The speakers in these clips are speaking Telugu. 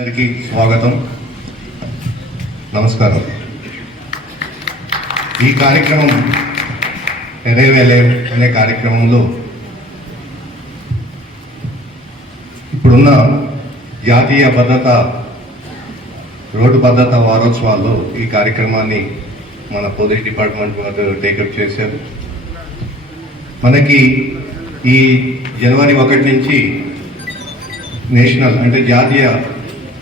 అందరికీ స్వాగతం. నమస్కారం. ఈ కార్యక్రమం ఎరేవేలే అనే కార్యక్రమంలో ఇప్పుడున్న జాతీయ భద్రత రోడ్డు భద్రత వారోత్సవాల్లో ఈ కార్యక్రమాన్ని మన పోలీస్ డిపార్ట్మెంట్ వారు టేకప్ చేశారు. మనకి ఈ జనవరి ఒకటి నుంచి నేషనల్ అంటే జాతీయ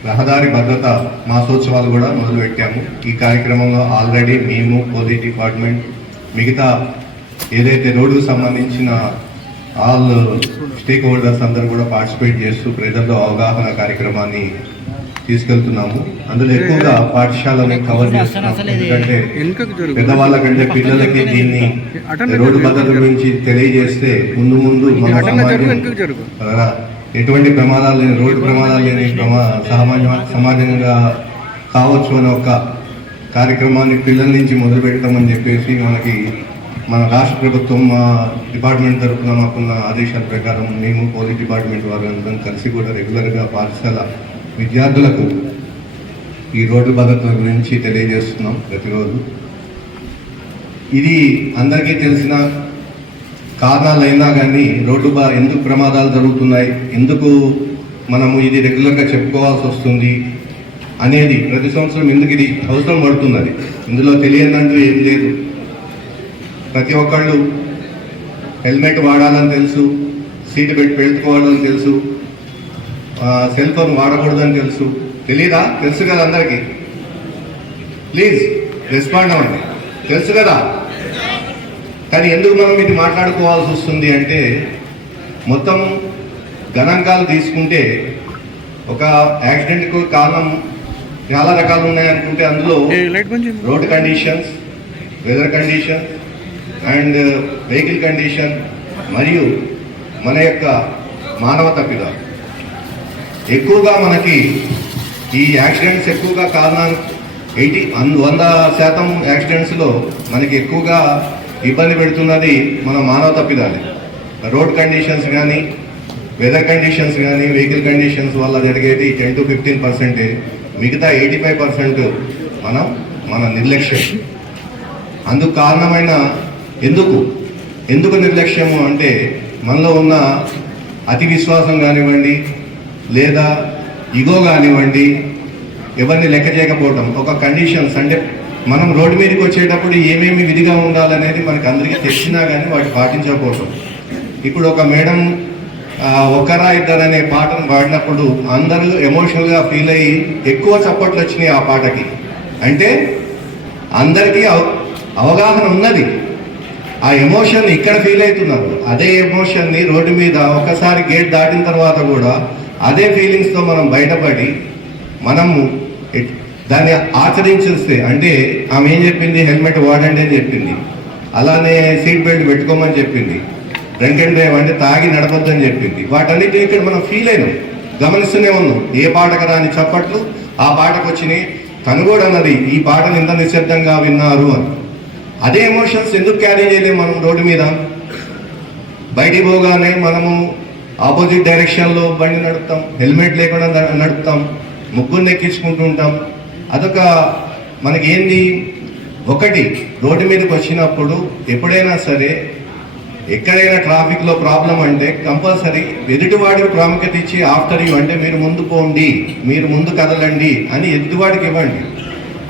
రహదారి భద్రత మాసోత్సవాలు కూడా మొదలుపెట్టాము. ఈ కార్యక్రమంలో ఆల్రెడీ మేము పోలీస్ డిపార్ట్మెంట్ మిగతా ఏదైతే రోడ్డుకు సంబంధించిన ఆల్ స్టేక్ హోల్డర్స్ అందరూ కూడా పార్టిసిపేట్ చేస్తూ ప్రజల్లో అవగాహన కార్యక్రమాన్ని తీసుకెళ్తున్నాము. అందులో ఎక్కువగా పాఠశాలను కవర్ చేస్తున్నాము ఎందుకంటే పెద్దవాళ్ళ కంటే పిల్లలకి దీన్ని రోడ్డు భద్రత గురించి తెలియజేస్తే ముందు ముందు మన సమాజం ఎటువంటి ప్రమాదాలు లేని రోడ్డు ప్రమాదాలు లేని ప్రమా సామాన్య సమాజంగా కావచ్చు అనే ఒక కార్యక్రమాన్ని పిల్లల నుంచి మొదలు పెడతామని చెప్పేసి మనకి మన రాష్ట్ర ప్రభుత్వం మా డిపార్ట్మెంట్ తరఫున మాకున్న ఆదేశాల ప్రకారం మేము పోలీస్ డిపార్ట్మెంట్ వారు అందరం కలిసి కూడా రెగ్యులర్గా పాఠశాల విద్యార్థులకు ఈ రోడ్డు భద్రత గురించి తెలియజేస్తున్నాం ప్రతిరోజు. ఇది అందరికీ తెలిసిన కారణాలు అయినా కానీ రోడ్డు బా ఎందుకు ప్రమాదాలు జరుగుతున్నాయి? ఎందుకు మనము ఇది రెగ్యులర్గా చెప్పుకోవాల్సి వస్తుంది? అనేది ప్రతి సంవత్సరం ఎందుకు ఇది అవసరం పడుతున్నది? ఇందులో తెలియదంటూ ఏం లేదు. ప్రతి ఒక్కళ్ళు హెల్మెట్ వాడాలని తెలుసు సీట్ బెల్ట్ పెట్టుకోవాలని తెలుసు సెల్ ఫోన్ వాడకూడదని తెలుసు. తెలీదా? తెలుసు కదా అందరికీ? ప్లీజ్ రెస్పాండ్ అవ్వండి. తెలుసు కదా? కానీ ఎందుకు మనం ఇది మాట్లాడుకోవాల్సి వస్తుంది అంటే మొత్తం గణాంకాలు తీసుకుంటే ఒక యాక్సిడెంట్కు కారణం చాలా రకాలు ఉన్నాయనుకుంటే అందులో. Road conditions weather condition and vehicle condition మరియు మన యొక్క మానవ తప్పిదాలు ఎక్కువగా మనకి ఈ యాక్సిడెంట్స్ ఎక్కువగా కారణాలు ఎయిటీ వంద శాతం యాక్సిడెంట్స్లో మనకి ఎక్కువగా ఇబ్బంది పెడుతున్నది మన మానవ తప్పిదాలే. రోడ్ కండిషన్స్ కానీ వెదర్ కండిషన్స్ కానీ వెహికల్ కండిషన్స్ వల్ల జరిగేది టెన్ టు ఫిఫ్టీన్ పర్సెంటే. మిగతా ఎయిటీ ఫైవ్ పర్సెంట్ మనం మన నిర్లక్ష్యం. అందుకు కారణమైన ఎందుకు? ఎందుకు నిర్లక్ష్యము అంటే మనలో ఉన్న అతి విశ్వాసం కానివ్వండి లేదా ఇగో కానివ్వండి ఎవరిని లెక్క చేయకపోవటం. ఒక కండిషన్స్ అంటే మనం రోడ్డు మీదకి వచ్చేటప్పుడు ఏమేమి విధిగా ఉండాలనేది మనకు అందరికీ తెలిసినా కానీ వాటి పాటించకపోవటం. ఇప్పుడు ఒక మేడం ఒకరా ఇద్దరనే పాటను పాడినప్పుడు అందరూ ఎమోషనల్గా ఫీల్ అయ్యి ఎక్కువ చప్పట్లు వచ్చినాయి ఆ పాటకి. అంటే అందరికీ అవ- అవగాహన ఉన్నది. ఆ ఎమోషన్ ఇక్కడ ఫీల్ అవుతున్నారు. అదే ఎమోషన్ని రోడ్డు మీద ఒకసారి గేట్ దాటిన తర్వాత కూడా అదే ఫీలింగ్స్తో మనం బయటపడి మనము దాన్ని ఆచరించేస్తే అంటే ఆమె ఏం చెప్పింది? హెల్మెట్ వాడండి అని చెప్పింది. అలానే సీట్ బెల్ట్ పెట్టుకోమని చెప్పింది. డ్రంక్ అండ్ డ్రైవ్ అంటే తాగి నడపద్దని చెప్పింది. వాటన్నిటిని ఇక్కడ మనం ఫీల్ అయినాం. గమనిస్తూనే ఉన్నాం. ఏ పాటకు రాని చప్పట్లు ఆ పాటకు వచ్చినాయి తను కూడా అన్నది ఈ పాటను ఇంత నిశ్శబ్దంగా విన్నారు అని. అదే ఎమోషన్స్ ఎందుకు క్యారీ చేయలేము మనం రోడ్డు మీద? బయటికి పోగానే మనము ఆపోజిట్ డైరెక్షన్లో బండి నడుపుతాం హెల్మెట్ లేకుండా నడుపుతాం ముగ్గురు ఎక్కించుకుంటూ ఉంటాం. అదొక మనకేంది? ఒకటి రోడ్డు మీదకి వచ్చినప్పుడు ఎప్పుడైనా సరే ఎక్కడైనా ట్రాఫిక్లో ప్రాబ్లం అంటే కంపల్సరీ ఎదుటివాడికి ప్రాముఖ్యత ఇచ్చి ఆఫ్టర్ యూ అంటే మీరు ముందు పోండి మీరు ముందు కదలండి అని ఎదుటివాడికి ఇవ్వండి.